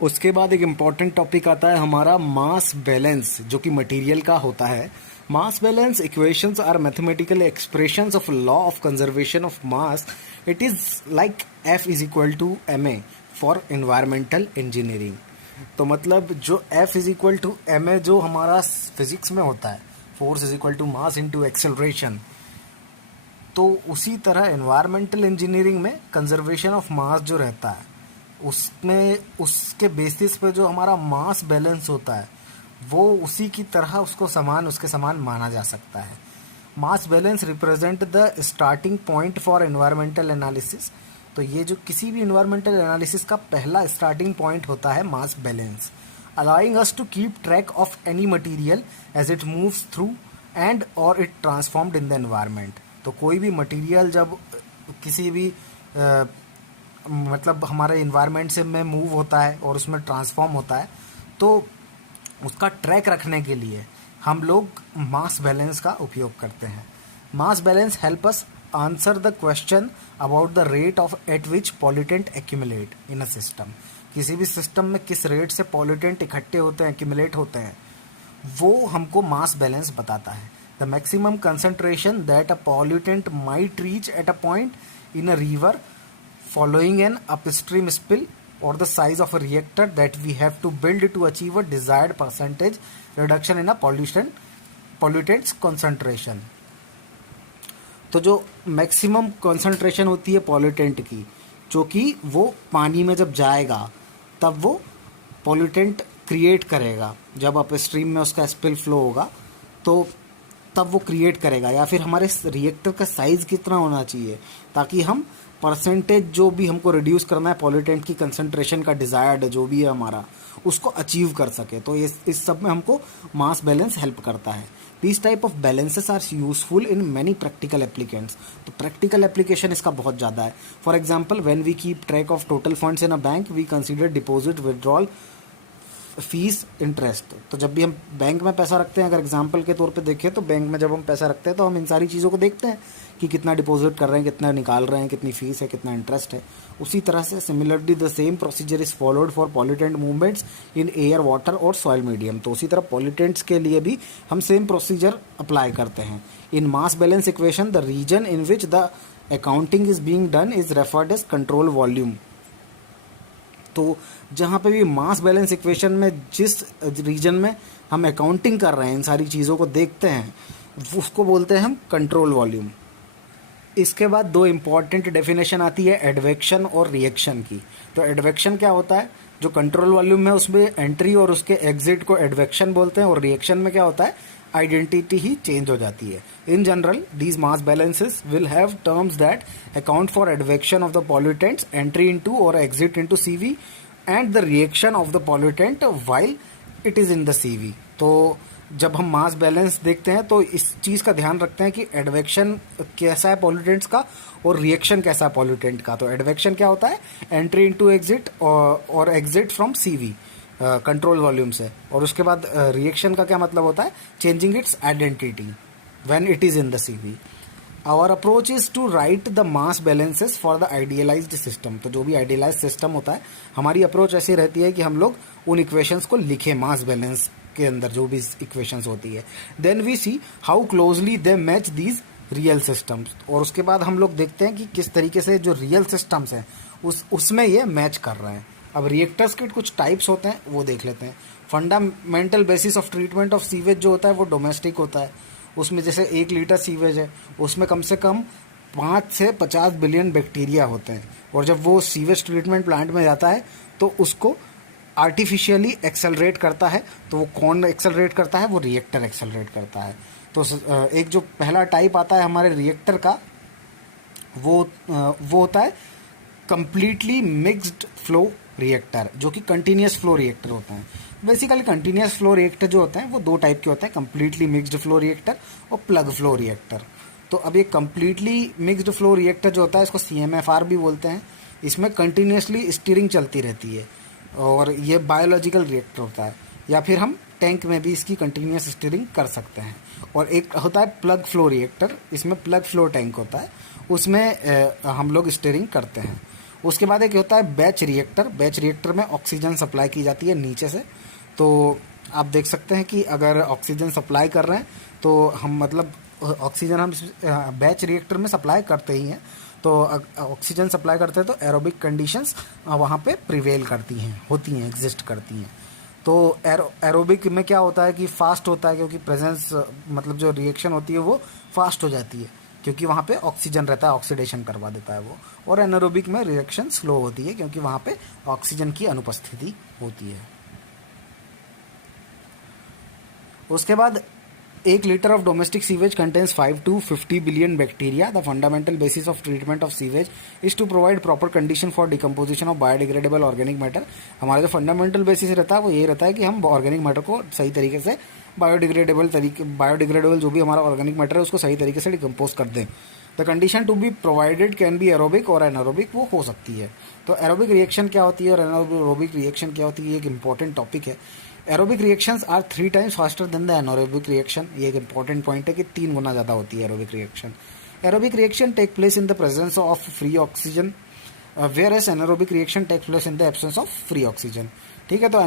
उसके बाद एक इम्पॉर्टेंट टॉपिक आता है हमारा मास बैलेंस, जो कि मटेरियल का होता है। Mass balance equations are mathematical expressions of law of conservation of mass. It is like F is equal to ma for environmental engineering. तो मतलब जो F is equal to ma जो हमारा फिजिक्स में होता है, force is equal to mass into acceleration, तो उसी तरह एनवायरमेंटल इंजीनियरिंग में कंजर्वेशन ऑफ मास जो रहता है उसमें उसके बेसिस पे जो हमारा मास बैलेंस होता है वो उसी की तरह उसके समान माना जा सकता है। Mass balance represent the starting point for environmental analysis. तो ये जो किसी भी एनवायरमेंटल एनालिसिस का पहला स्टार्टिंग पॉइंट होता है mass balance, allowing us to keep track of any material as it moves through and और it transformed in the environment. तो कोई भी मटेरियल जब किसी भी मतलब हमारे इन्वायरमेंट से में मूव होता है और उसमें ट्रांसफॉर्म होता है, तो उसका ट्रैक रखने के लिए हम लोग मास बैलेंस का उपयोग करते हैं। Mass balance help us answer the question about the rate of eight which pollutant accumulate in a system. किसी भी सिस्टम में किस रेट से पॉल्यूटेंट इकट्ठे होते हैं, एक्यूमुलेट होते हैं, वो हमको मास बैलेंस बताता है। The maximum concentration that a pollutant might reach at a point in a river following an upstream spill, or the size of a reactor that we have to build to achieve a desired percentage reduction in a pollutants concentration। तो जो maximum concentration होती है pollutant की, जो कि वो पानी में जब जाएगा तब वो पॉल्यूटेंट क्रिएट करेगा, जब अपस्ट्रीम में उसका स्पिल फ्लो होगा तो तब वो क्रिएट करेगा। या फिर हमारे रिएक्टर का साइज कितना होना चाहिए ताकि हम परसेंटेज जो भी हमको रिड्यूस करना है पॉल्यूटेंट की कंसंट्रेशन का, डिजायर्ड जो भी है हमारा, उसको अचीव कर सके। तो इस सब में हमको मास बैलेंस हेल्प करता है। This type of balances are useful in many practical applicants. तो प्रैक्टिकल एप्लीकेशन इसका बहुत ज़्यादा है। For example, when we keep track of total funds in a bank, we consider deposit, withdrawal, fees, interest. तो जब भी हम बैंक में पैसा रखते हैं, अगर एग्जांपल के तौर पे देखें तो बैंक में जब हम पैसा रखते हैं तो हम इन सारी चीज़ों को देखते हैं कि कितना डिपॉजिट कर रहे हैं, कितना निकाल रहे हैं, कितनी फीस है, कितना इंटरेस्ट है। उसी तरह से similarly the same procedure is followed for pollutant movements in air, water और सॉइल मीडियम। तो उसी तरह पॉल्यूटेंट्स के लिए भी हम सेम प्रोसीजर अप्लाई करते हैं। In mass balance equation the region in which the accounting is being done is referred as control volume. तो जहाँ पे भी मास बैलेंस इक्वेशन में जिस रीजन में हम अकाउंटिंग कर रहे हैं, इन सारी चीज़ों को देखते हैं, उसको बोलते हैं हम कंट्रोल वॉल्यूम। इसके बाद दो इम्पॉर्टेंट डेफिनेशन आती है एडवेक्शन और रिएक्शन की। तो एडवेक्शन क्या होता है, जो कंट्रोल वॉल्यूम है उसमें एंट्री और उसके एग्जिट को एडवेक्शन बोलते हैं, और रिएक्शन में क्या होता है, आइडेंटिटी ही चेंज हो जाती है। In general these mass balances will have terms that account for advection of the pollutants, entry into और exit into CV, and the reaction of the pollutant while it is in the CV. तो जब हम mass balance देखते हैं तो इस चीज़ का ध्यान रखते हैं कि एडवेक्शन कैसा है पॉल्यूटेंट्स का और रिएक्शन कैसा है पॉल्यूटेंट का। तो एडवेक्शन क्या होता है, एंट्री इनटू एग्जिट और exit from CV control volume से, और उसके बाद रिएक्शन का क्या मतलब होता है, changing its identity when it is in the CV. Our approach is to write the mass balances for the idealised system. तो जो भी आइडियलाइज्ड सिस्टम होता है, हमारी अप्रोच ऐसी रहती है कि हम लोग उन इक्वेशंस को लिखें मास बैलेंस के अंदर, जो भी इक्वेशंस होती है। Then we see how closely they match these real systems, और उसके बाद हम लोग देखते हैं कि किस तरीके से जो रियल सिस्टम्स हैं उसमें ये मैच कर रहे हैं। अब रिएक्टर्स के कुछ टाइप्स होते हैं वो देख लेते हैं। Fundamental basis of treatment of sewage जो होता है वो डोमेस्टिक होता है। उसमें जैसे 1 लीटर सीवेज है, उसमें कम से कम 5 से 50 बिलियन बैक्टीरिया होते हैं, और जब वो सीवेज ट्रीटमेंट प्लांट में जाता है तो उसको आर्टिफिशियली एक्सेलरेट करता है। तो वो कौन एक्सेलरेट करता है, वो रिएक्टर एक्सेलरेट करता है। तो एक जो पहला टाइप आता है हमारे रिएक्टर का, वो होता है कंप्लीटली मिक्स्ड फ्लो रिएक्टर, जो कि कंटिन्यूस फ्लो रिएक्टर होते हैं। बेसिकली कंटिन्यूस फ्लो रिएक्टर जो होते हैं वो 2 टाइप के होते हैं, कंप्लीटली मिक्स्ड फ्लो रिएक्टर और प्लग फ्लो रिएक्टर। तो अब ये कंप्लीटली मिक्स्ड फ्लो रिएक्टर जो होता है इसको CMFR भी बोलते हैं। इसमें कंटिन्यूसली स्टीयरिंग चलती रहती है, और ये बायोलॉजिकल रिएक्टर होता है, या फिर हम टैंक में भी इसकी कंटिन्यूस स्टीयरिंग कर सकते हैं। और एक होता है प्लग फ्लो रिएक्टर, इसमें प्लग फ्लो टैंक होता है, उसमें हम लोग स्टीयरिंग करते हैं। उसके बाद एक होता है बैच रिएक्टर। बैच रिएक्टर में ऑक्सीजन सप्लाई की जाती है नीचे से। तो आप देख सकते हैं कि अगर ऑक्सीजन सप्लाई कर रहे हैं तो हम मतलब ऑक्सीजन हम बैच रिएक्टर में सप्लाई करते ही हैं। तो ऑक्सीजन सप्लाई करते हैं तो एरोबिक कंडीशंस वहाँ पे प्रिवेल करती हैं, होती हैं, एग्जिस्ट करती हैं। तो एरोबिक में क्या होता है कि फास्ट होता है, क्योंकि प्रेजेंस मतलब जो रिएक्शन होती है वो फास्ट हो जाती है, क्योंकि वहाँ पे ऑक्सीजन रहता है, ऑक्सीडेशन करवा देता है वो। और एनारोबिक में रिएक्शन स्लो होती है, क्योंकि वहाँ पे ऑक्सीजन की अनुपस्थिति होती है। उसके बाद 1 liter of domestic sewage contains 5 to 50 billion bacteria. The fundamental basis of treatment of sewage is to provide proper condition for decomposition of biodegradable organic matter. हमारा जो फंडामेंटल बेसिस रहता है वो ये रहता है कि हम ऑर्गेनिक मैटर को सही तरीके से बायोडिग्रेडेबल जो भी हमारा ऑर्गेनिक मैटर है उसको सही तरीके से डिकम्पोज कर दें। The condition to be provided can be aerobic और एनारोबिक, वो हो सकती है। तो एरोबिक रिएक्शन क्या होती है और एनारोबिक रिएक्शन क्या होती है, ये एक इंपॉर्टेंट टॉपिक है। Aerobic reactions are 3 times faster than the anaerobic reaction. ये एक इंपॉर्टेंट पॉइंट है कि 3 गुना ज़्यादा होती है aerobic reaction. Aerobic reaction take place in the presence of free oxygen, whereas anaerobic reaction takes place in the absence of free oxygen। ठीक है, तो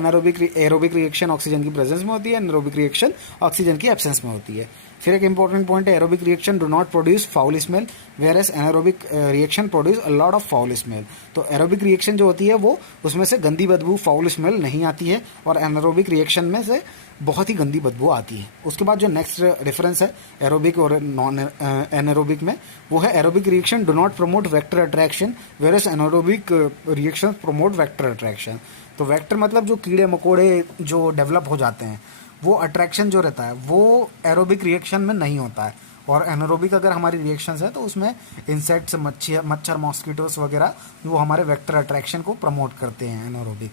एरोबिक रिएक्शन ऑक्सीजन की प्रेजेंस में होती है, एनारोबिक रिएक्शन ऑक्सीजन की एब्सेंस में होती है। फिर एक इंपॉर्टेंट पॉइंट है, aerobic reaction do not produce foul smell, whereas anaerobic reaction produce a lot of foul smell. तो एरोबिक रिएक्शन जो होती है वो उसमें से गंदी बदबू, फाउल स्मेल नहीं आती है, और एनारोबिक रिएक्शन में से बहुत ही गंदी बदबू आती है। उसके बाद जो नेक्स्ट डिफरेंस है एरोबिक और नॉन एनारोबिक में, वो है aerobic reaction do not promote vector attraction, whereas anaerobic reaction promote vector attraction. तो वेक्टर मतलब जो कीड़े मकोड़े जो डेवलप हो जाते हैं, वो अट्रैक्शन जो रहता है वो एरोबिक रिएक्शन में नहीं होता है। और एनारोबिक अगर हमारी रिएक्शंस है तो उसमें इंसेक्ट्स, मच्छर, मॉस्किटोस वगैरह वो हमारे वेक्टर अट्रैक्शन को प्रमोट करते हैं एनारोबिक।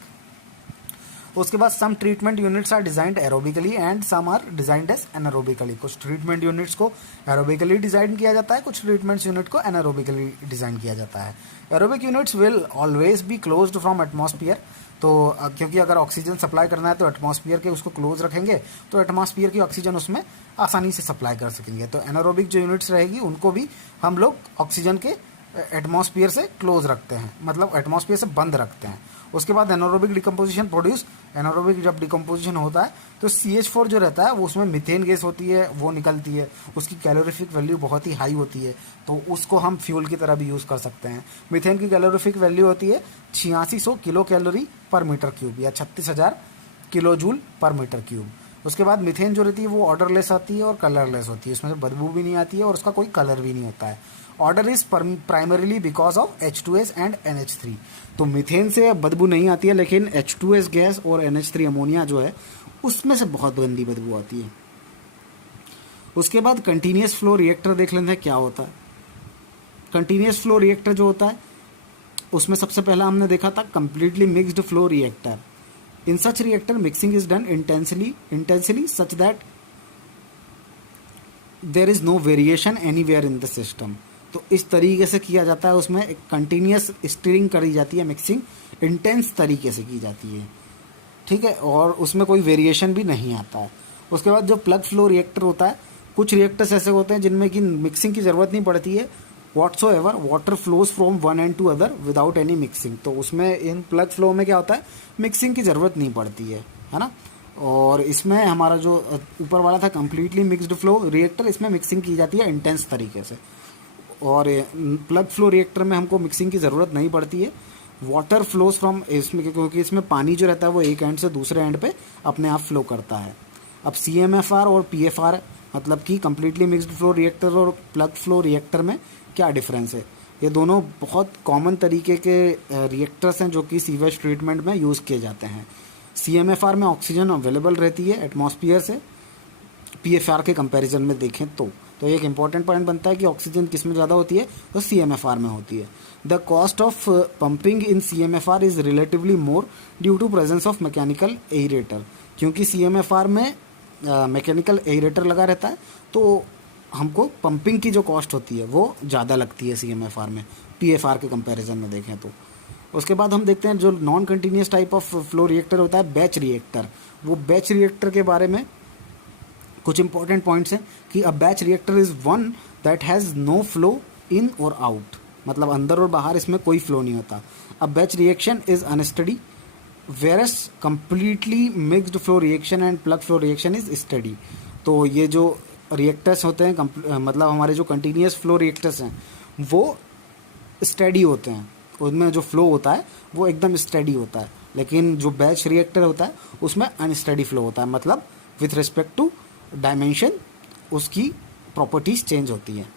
उसके बाद some treatment units are designed aerobically and some are designed as anaerobically. कुछ ट्रीटमेंट यूनिट्स को एरोबिकली डिजाइन किया जाता है, कुछ ट्रीटमेंट यूनिट को एनारोबिकली डिजाइन किया जाता है। Aerobic units will always be closed from atmosphere. तो क्योंकि अगर ऑक्सीजन सप्लाई करना है तो एटमॉस्फियर के उसको क्लोज रखेंगे तो एटमॉस्फियर की ऑक्सीजन उसमें आसानी से सप्लाई कर सकेंगे। तो एनारोबिक जो यूनिट्स रहेगी उनको भी हम लोग ऑक्सीजन के एटमॉस्फियर से क्लोज रखते हैं, मतलब एटमॉस्फियर से बंद रखते हैं। उसके बाद एनारोबिक डिकम्पोजिशन प्रोड्यूस, एनारोबिक जब डिकम्पोजिशन होता है तो CH4 जो रहता है वो उसमें मीथेन गैस होती है, वो निकलती है, उसकी कैलोरीफिक वैल्यू बहुत ही हाई होती है, तो उसको हम फ्यूल की तरह भी यूज़ कर सकते हैं। मीथेन की कैलोरीफिक वैल्यू होती है 8600 किलो कैलोरी पर मीटर क्यूब या 36,000 किलो जूल पर मीटर क्यूब। उसके बाद मीथेन जो रहती है वो ऑर्डरलेस आती है और कलरलेस होती है, उसमें से बदबू भी नहीं आती है और उसका कोई कलर भी नहीं होता है। Order is primarily because of H2S and NH3। तो मीथेन से बदबू नहीं आती है, लेकिन H2S गैस और NH3 अमोनिया जो है उसमें से बहुत गंदी बदबू आती है। उसके बाद कंटिन्यूस फ्लो रिएक्टर देख लेते हैं क्या होता है। कंटिन्यूस फ्लो रिएक्टर जो होता है उसमें सबसे पहला हमने देखा था completely mixed flow reactor. In such reactor mixing is done intensely such that there is no variation anywhere in the system. तो इस तरीके से किया जाता है, उसमें एक कंटिन्यूस स्टीरिंग करी जाती है, मिक्सिंग इंटेंस तरीके से की जाती है, ठीक है, और उसमें कोई वेरिएशन भी नहीं आता है। उसके बाद जो प्लग फ्लो रिएक्टर होता है, कुछ रिएक्टर्स ऐसे होते हैं जिनमें कि मिक्सिंग की ज़रूरत नहीं पड़ती है, whatsoever water flows from one end to other without any mixing. तो उसमें इन प्लग फ्लो में क्या होता है, मिक्सिंग की ज़रूरत नहीं पड़ती है ना। और इसमें हमारा जो ऊपर वाला था कंप्लीटली मिक्स्ड फ्लो रिएक्टर, इसमें मिक्सिंग की जाती है इंटेंस तरीके से। और प्लग फ्लो रिएक्टर में हमको मिक्सिंग की ज़रूरत नहीं पड़ती है, वाटर फ्लोज फ्रॉम इसमें, क्योंकि इसमें पानी जो रहता है वो एक एंड से दूसरे एंड पे अपने आप फ्लो करता है। अब CMFR और PFR मतलब कि कंप्लीटली मिक्स्ड फ्लो रिएक्टर और प्लग फ्लो रिएक्टर में क्या डिफरेंस है। ये दोनों बहुत कॉमन तरीके के रिएक्टर्स हैं जो कि सीवेज ट्रीटमेंट में यूज़ किए जाते हैं। CMFR में ऑक्सीजन अवेलेबल रहती है एटमॉस्फियर से, PFR के कंपैरिजन में देखें तो एक इंपॉर्टेंट पॉइंट बनता है कि ऑक्सीजन किस में ज़्यादा होती है, तो CMFR में होती है। The cost of pumping in CMFR is relatively more due to presence of mechanical aerator. क्योंकि CMFR में मैकेनिकल एरेटर लगा रहता है तो हमको पंपिंग की जो कॉस्ट होती है वो ज़्यादा लगती है CMFR में, PFR के कंपैरिजन में देखें तो। उसके बाद हम देखते हैं जो non continuous type of flow reactor होता है, बैच रिएक्टर। वो बैच रिएक्टर के बारे में कुछ इंपॉर्टेंट पॉइंट्स हैं कि a batch reactor is one that has no flow in और आउट। मतलब अंदर और बाहर इसमें कोई फ्लो नहीं होता। अब batch reaction is unsteady, versus completely mixed flow reaction and plug flow reaction is steady. तो ये जो रिएक्टर्स होते हैं मतलब हमारे जो कंटिन्यूस फ्लो रिएक्टर्स हैं वो स्टडी होते हैं, उनमें जो फ्लो होता है वो एकदम स्टडी होता है, लेकिन जो बैच रिएक्टर होता है उसमें अनस्टडी फ्लो होता है, मतलब विथ रिस्पेक्ट टू डायमेंशन उसकी प्रॉपर्टीज चेंज होती हैं।